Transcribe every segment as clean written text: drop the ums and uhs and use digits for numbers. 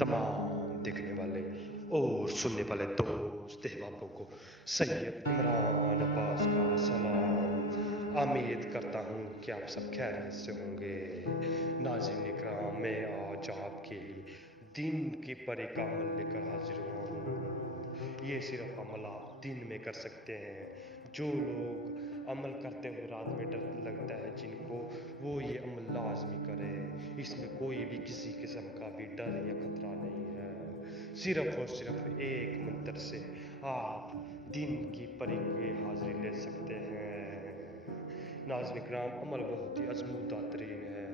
तमाम देखने वाले और सुनने वाले दोस्त अहबाबों को सैयद इमरान अब्बास का सलाम। उम्मीद करता हूँ कि आप सब खैरियत से होंगे। नाज़रीन इकराम, मैं आज आपके लिए दिन की परी का अमल लेकर हाजिर हुआ हूँ। ये सिर्फ अमल आप दिन में कर सकते हैं। जो लोग अमल करते हुए रात में डर लगता है जिनको, वो ये अमल लाजमी करें। इसमें कोई भी किसी किस्म का भी डर या खतरा नहीं है। सिर्फ और सिर्फ एक मंत्र से आप दिन की परी की हाजिरी ले सकते हैं। नाज़रीन इकराम, अमल बहुत ही आज़मूदा तरीन है।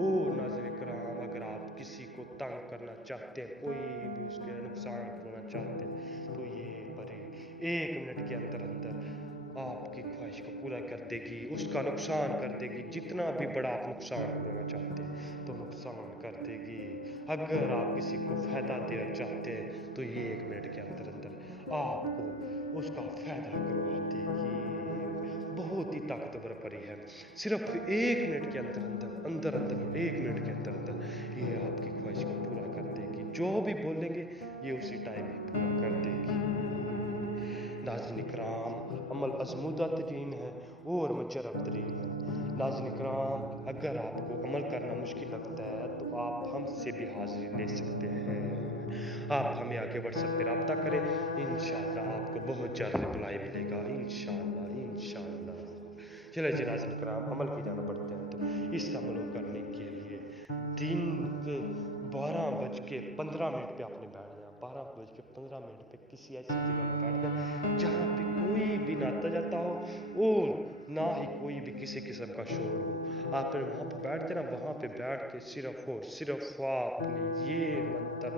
ओ नाज़रीन इकराम, अगर आप किसी को तंग करना चाहते हैं, कोई भी उसके नुकसान करना चाहते हैं, तो ये परी 1 मिनट के अंदर अंदर आपकी ख्वाहिश को पूरा कर देगी, उसका नुकसान कर देगी। जितना भी बड़ा आप नुकसान करना चाहते हैं तो नुकसान कर देगी। अगर आप किसी को फ़ायदा देना चाहते हैं तो ये 1 मिनट के अंदर अंदर आपको उसका फ़ायदा करवा देगी। बहुत ही ताकतवर परी है। सिर्फ 1 मिनट के अंदर अंदर अंदर अंदर 1 मिनट के अंदर अंदर ये आपकी ख्वाहिश को पूरा कर देगी। जो भी बोलेंगे ये उसी टाइम ही पूरा कर देगी। नाज़रीन इकराम, अमल आज़मूदा तरीन है और मुजर्रब तरीन है। नाज़रीन इकराम, अगर आपको अमल करना मुश्किल लगता है तो आप हमसे भी हाजिरी ले सकते हैं। आप हमें आगे व्हाट्सएप पे रब्ता करें, इंशाअल्लाह आपको बहुत जल्द रिप्लाई मिलेगा। इंशाअल्लाह इंशाअल्लाह। चलिए जी नाज़रीन इकराम, अमल की जाना बढ़ते हैं। तो इस अमल को करने के लिए दिन के 12:15 पे आपने बैठ जाना। 12:15 पे किसी ऐसी जगह पर बैठ जाए जहाँ पे कोई भी ना आता जाता हो और ना ही कोई भी किसी किस्म का शोर हो। आपने वहाँ पर बैठ जाना। वहाँ पे बैठ के सिर्फ और सिर्फ आपने ये मंत्र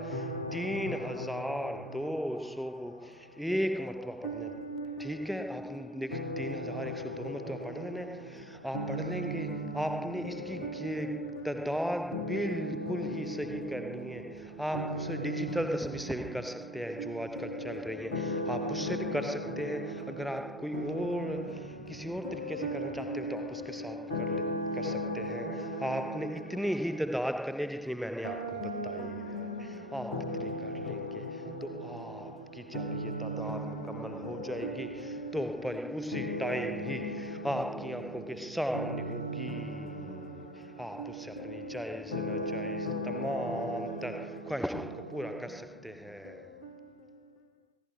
3201 मरतबा पढ़ना है। ठीक है, आपने 3102 मरतबा पढ़ लेना है। आप पढ़ लेंगे। आपने इसकी तादाद बिल्कुल ही सही करनी है। आप उसे डिजिटल तस्वीर से भी कर सकते हैं जो आजकल चल रही है, आप उससे भी कर सकते हैं। अगर आप कोई और किसी और तरीके से करना चाहते हो तो आप उसके साथ भी कर सकते हैं। आपने इतनी ही तादाद करनी है जितनी मैंने आपको बताई है। आप इतनी कर लेंगे तो आपकी जब ये तादाद मुकम्मल हो जाएगी तो परी उसी टाइम ही आपकी आंखों के सामने होगी। आप उससे अपनी जायज़ नाजायज़ तमाम तर ख्वाहिशात को पूरा कर सकते हैं।